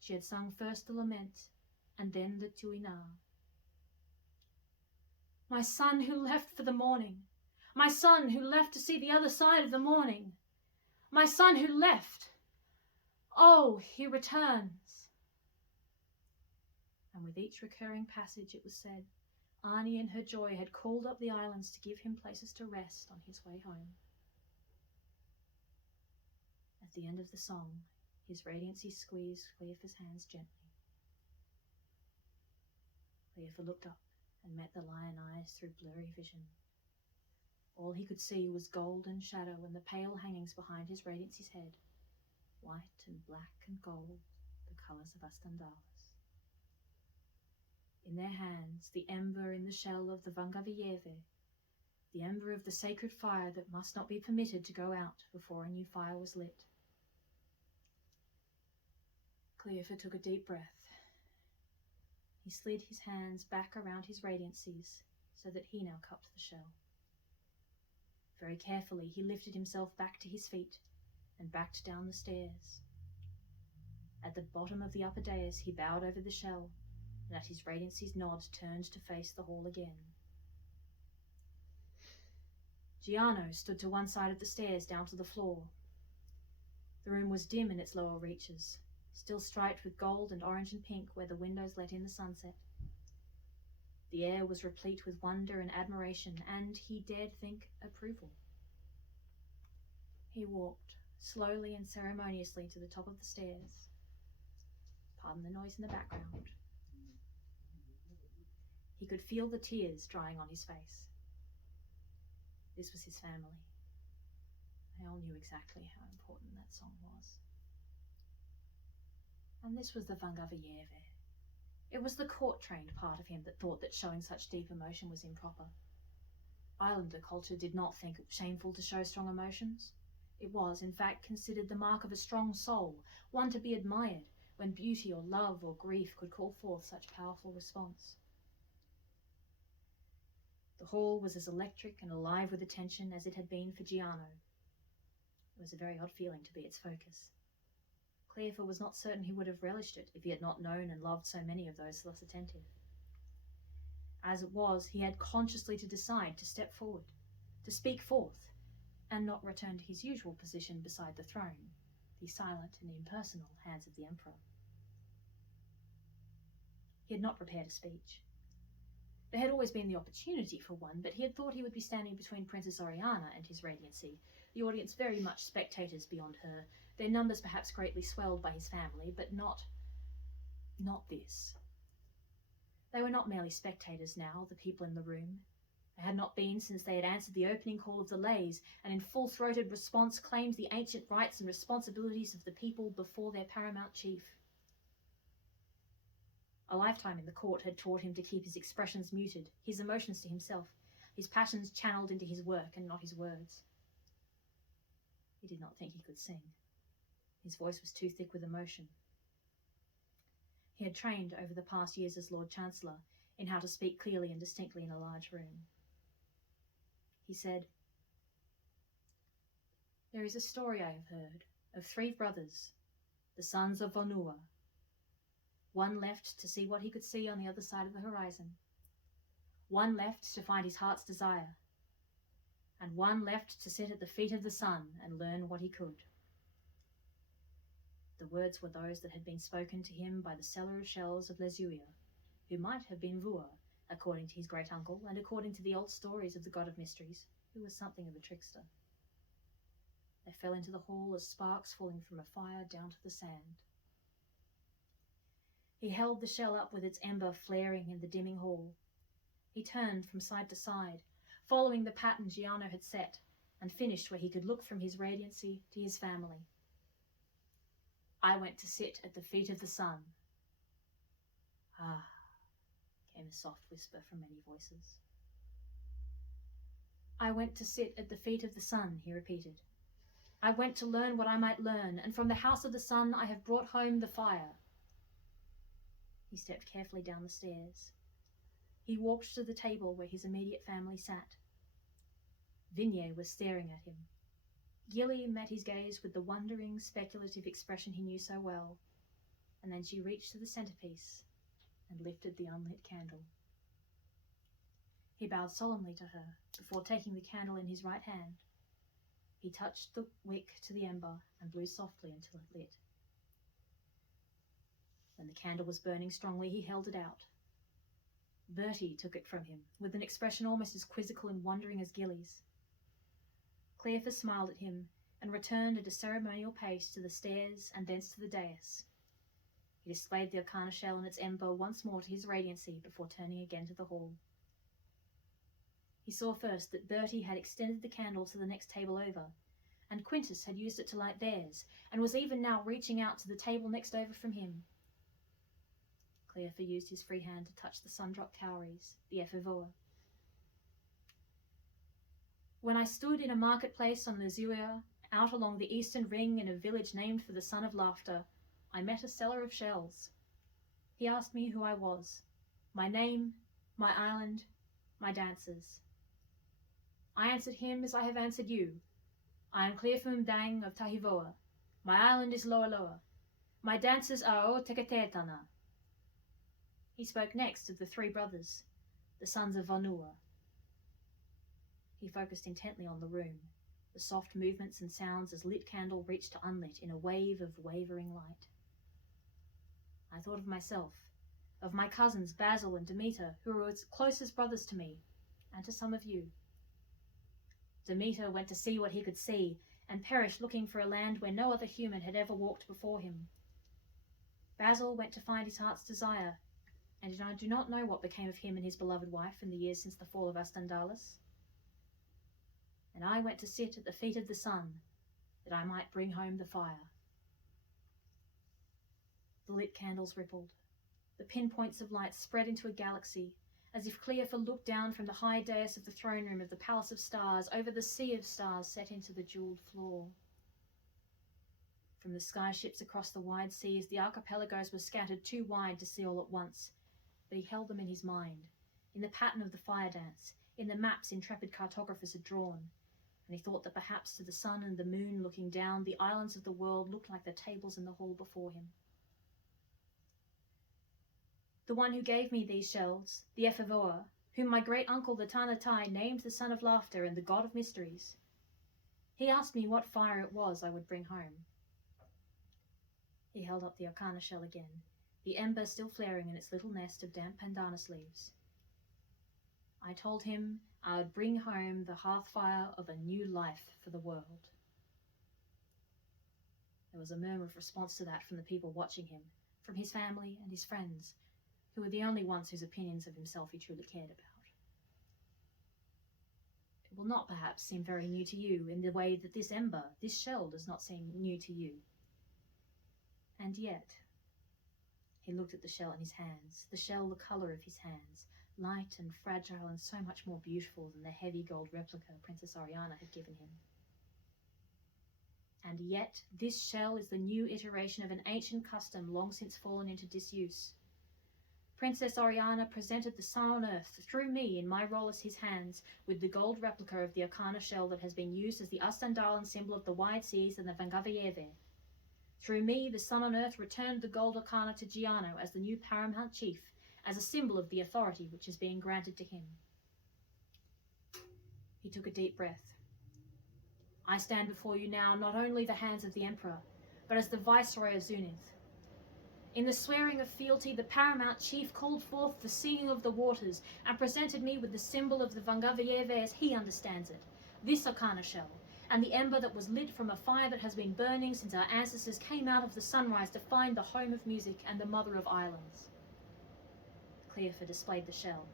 she had sung first the lament, and then the Tui Na. My son who left for the morning. My son who left to see the other side of the morning. My son who left. Oh, he returns. And with each recurring passage it was said, Ani in her joy had called up the islands to give him places to rest on his way home. At the end of the song, his radiancy squeezed Cleophas' hands gently. Cleophas looked up and met the lion eyes through blurry vision. All he could see was golden shadow and the pale hangings behind his Radiancy's head, white and black and gold, the colours of Astandalis. In their hands, the ember in the shell of the Vangaviyeve, the ember of the sacred fire that must not be permitted to go out before a new fire was lit. Cleophas took a deep breath. He slid his hands back around his Radiancies so that he now cupped the shell. Very carefully, he lifted himself back to his feet and backed down the stairs. At the bottom of the upper dais, he bowed over the shell, and at his Radiancy's nod turned to face the hall again. Giano stood to one side of the stairs down to the floor. The room was dim in its lower reaches, still striped with gold and orange and pink where the windows let in the sunset. The air was replete with wonder and admiration, and, he dared think, approval. He walked slowly and ceremoniously to the top of the stairs. Pardon the noise in the background. He could feel the tears drying on his face. This was his family. They all knew exactly how important that song was. And this was the Vangaviyeve. It was the court-trained part of him that thought that showing such deep emotion was improper. Islander culture did not think it shameful to show strong emotions. It was, in fact, considered the mark of a strong soul, one to be admired when beauty or love or grief could call forth such powerful response. The hall was as electric and alive with attention as it had been for Giano. It was a very odd feeling to be its focus. Cleophas was not certain he would have relished it if he had not known and loved so many of those thus attentive. As it was, he had consciously to decide to step forward, to speak forth, and not return to his usual position beside the throne, the silent and impersonal hands of the Emperor. He had not prepared a speech. There had always been the opportunity for one, but he had thought he would be standing between Princess Oriana and his Radiancy, the audience very much spectators beyond her, their numbers perhaps greatly swelled by his family, but not this. They were not merely spectators now, the people in the room. They had not been since they had answered the opening call of the lays, and in full-throated response claimed the ancient rights and responsibilities of the people before their paramount chief. A lifetime in the court had taught him to keep his expressions muted, his emotions to himself, his passions channeled into his work and not his words. He did not think he could sing. His voice was too thick with emotion. He had trained over the past years as Lord Chancellor in how to speak clearly and distinctly in a large room. He said, "There is a story I have heard of 3 brothers, the sons of Vonua. One left to see what he could see on the other side of the horizon. One left to find his heart's desire. And one left to sit at the feet of the sun and learn what he could." The words were those that had been spoken to him by the seller of shells of Lesuia, who might have been Vua, according to his great-uncle, and according to the old stories of the god of mysteries, who was something of a trickster. They fell into the hall as sparks falling from a fire down to the sand. He held the shell up with its ember flaring in the dimming hall. He turned from side to side, following the pattern Giano had set, and finished where he could look from his Radiancy to his family. "I went to sit at the feet of the sun." "Ah," came a soft whisper from many voices. "I went to sit at the feet of the sun," he repeated. "I went to learn what I might learn, and from the house of the sun I have brought home the fire." He stepped carefully down the stairs. He walked to the table where his immediate family sat. Vignier was staring at him. Gilly met his gaze with the wondering, speculative expression he knew so well, and then she reached to the centerpiece and lifted the unlit candle. He bowed solemnly to her before taking the candle in his right hand. He touched the wick to the ember and blew softly until it lit. When the candle was burning strongly, he held it out. Bertie took it from him, with an expression almost as quizzical and wondering as Gilly's. Cleophas smiled at him and returned at a ceremonial pace to the stairs and thence to the dais. He displayed the arcana shell and its ember once more to his Radiancy before turning again to the hall. He saw first that Bertie had extended the candle to the next table over, and Quintus had used it to light theirs, and was even now reaching out to the table next over from him. Cleophas used his free hand to touch the sun-dropped cowries, the ephavoa. When I stood in a marketplace on the Zuia, out along the eastern ring in a village named for the son of laughter, I met a seller of shells. He asked me who I was, my name, my island, my dancers. I answered him as I have answered you. I am Cleophas Mdang of Tahivoa. My island is Loa Loa. My dancers are O Teketetana. He spoke next of the three brothers, the sons of Vanua. He focused intently on the room, the soft movements and sounds as lit candle reached to unlit in a wave of wavering light. I thought of myself, of my cousins Basil and Demeter, who were as close as brothers to me, and to some of you. Demeter went to see what he could see, and perished looking for a land where no other human had ever walked before him. Basil went to find his heart's desire, and I do not know what became of him and his beloved wife in the years since the fall of Astandalis. And I went to sit at the feet of the sun, that I might bring home the fire. The lit candles rippled. The pinpoints of light spread into a galaxy, as if Cleophas looked down from the high dais of the throne room of the Palace of Stars over the sea of stars set into the jewelled floor. From the sky ships across the wide seas, the archipelagos were scattered too wide to see all at once, but he held them in his mind, in the pattern of the fire dance, in the maps intrepid cartographers had drawn, and he thought that perhaps to the sun and the moon looking down, the islands of the world looked like the tables in the hall before him. The one who gave me these shells, the ephavoa, whom my great-uncle the Tanatai named the son of laughter and the god of mysteries. He asked me what fire it was I would bring home. He held up the arcana shell again, the ember still flaring in its little nest of damp pandanus leaves. I told him I would bring home the hearth fire of a new life for the world. There was a murmur of response to that from the people watching him, from his family and his friends, who were the only ones whose opinions of himself he truly cared about. It will not perhaps seem very new to you in the way that this ember, this shell, does not seem new to you. And yet, he looked at the shell in his hands, the shell the colour of his hands, light and fragile and so much more beautiful than the heavy gold replica Princess Oriana had given him. And yet, this shell is the new iteration of an ancient custom long since fallen into disuse. Princess Oriana presented the sun on earth through me in my role as his hands with the gold replica of the arcana shell that has been used as the Astandalan symbol of the wide seas and the Vangavayeve. Through me, the sun on earth returned the gold arcana to Giano as the new paramount chief, as a symbol of the authority which is being granted to him. He took a deep breath. I stand before you now not only the hands of the Emperor, but as the Viceroy of Zunith. In the swearing of fealty, the paramount chief called forth the singing of the waters and presented me with the symbol of the Vangavayeve as he understands it, this arcana shell, and the ember that was lit from a fire that has been burning since our ancestors came out of the sunrise to find the home of music and the mother of islands. Cleophas displayed the shell.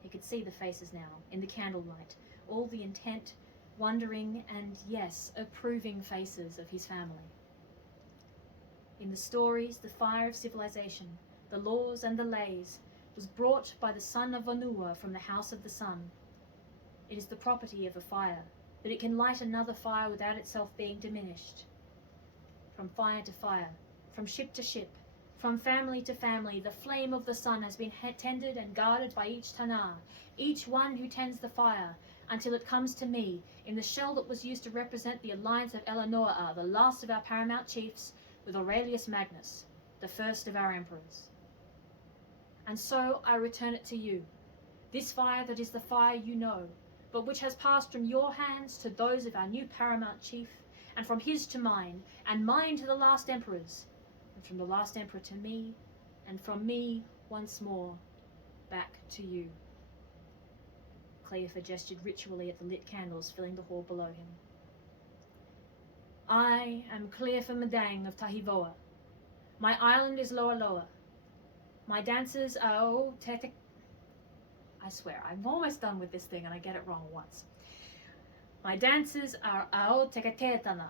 He could see the faces now, in the candlelight, all the intent, wondering, and yes, approving faces of his family. In the stories, the fire of civilization, the laws and the lays, was brought by the son of Vanua from the house of the sun. It is the property of a fire, that it can light another fire without itself being diminished. From fire to fire, from ship to ship, from family to family, the flame of the sun has been tended and guarded by each Tana, each one who tends the fire, until it comes to me, in the shell that was used to represent the alliance of Eleanor, the last of our paramount chiefs, with Aurelius Magnus, the first of our emperors. And so I return it to you, this fire that is the fire you know, but which has passed from your hands to those of our new paramount chief, and from his to mine, and mine to the last emperors, and from the last emperor to me, and from me once more back to you. Cleophas gestured ritually at the lit candles filling the hall below him. I am Cleophas Mdang of Tahivoa. My island is Loa Loa. My dancers are O Tetek. I swear, I'm almost done with this thing and I get it wrong once. My dances are ao tekatetana.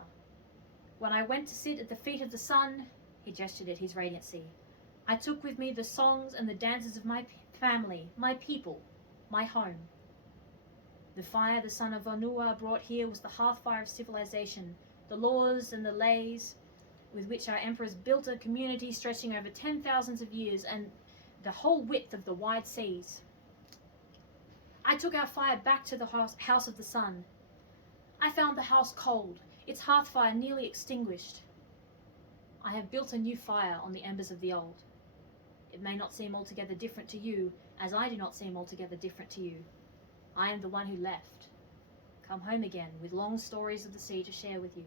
When I went to sit at the feet of the sun, he gestured at his radiancy, I took with me the songs and the dances of my family, my people, my home. The fire the son of Vanua brought here was the hearthfire of civilization, the laws and the lays with which our emperors built a community stretching over 10,000 of years and the whole width of the wide seas. I took our fire back to the house of the sun. I found the house cold, its hearthfire nearly extinguished. I have built a new fire on the embers of the old. It may not seem altogether different to you, as I do not seem altogether different to you. I am the one who left. Come home again, with long stories of the sea to share with you.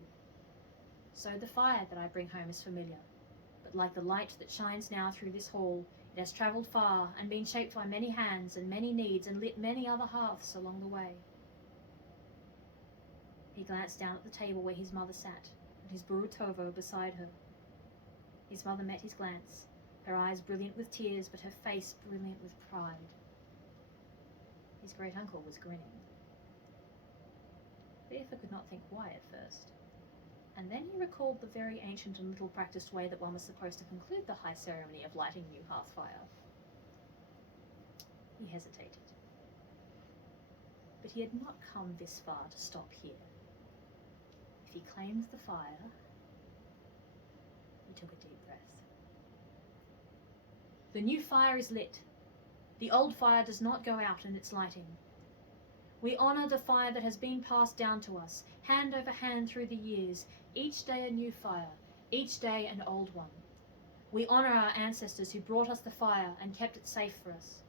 So the fire that I bring home is familiar, but like the light that shines now through this hall, it has travelled far and been shaped by many hands and many needs and lit many other hearths along the way. He glanced down at the table where his mother sat, and his burutovo beside her. His mother met his glance, her eyes brilliant with tears, but her face brilliant with pride. His great-uncle was grinning. Theodore could not think why at first, and then he recalled the very ancient and little practiced way that one was supposed to conclude the high ceremony of lighting new hearth-fire. He hesitated. But he had not come this far to stop here. If he claimed the fire, he took a deep breath. The new fire is lit. The old fire does not go out in its lighting. We honour the fire that has been passed down to us, hand over hand through the years, each day a new fire, each day an old one. We honour our ancestors who brought us the fire and kept it safe for us.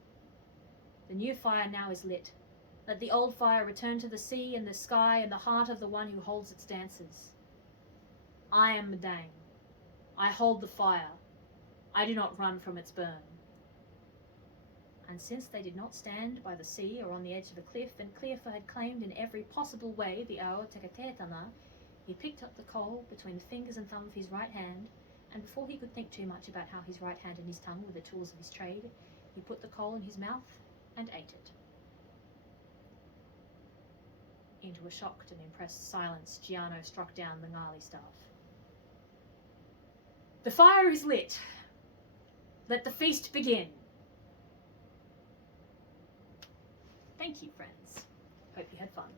The new fire now is lit. Let the old fire return to the sea and the sky and the heart of the one who holds its dances. I am Madang. I hold the fire. I do not run from its burn. And since they did not stand by the sea or on the edge of a cliff, and Cleophas had claimed in every possible way the ao tekatetana, he picked up the coal between the fingers and thumb of his right hand, and before he could think too much about how his right hand and his tongue were the tools of his trade, he put the coal in his mouth and ate it. Into a shocked and impressed silence, Giano struck down the gnarly staff. The fire is lit. Let the feast begin. Thank you, friends. Hope you had fun.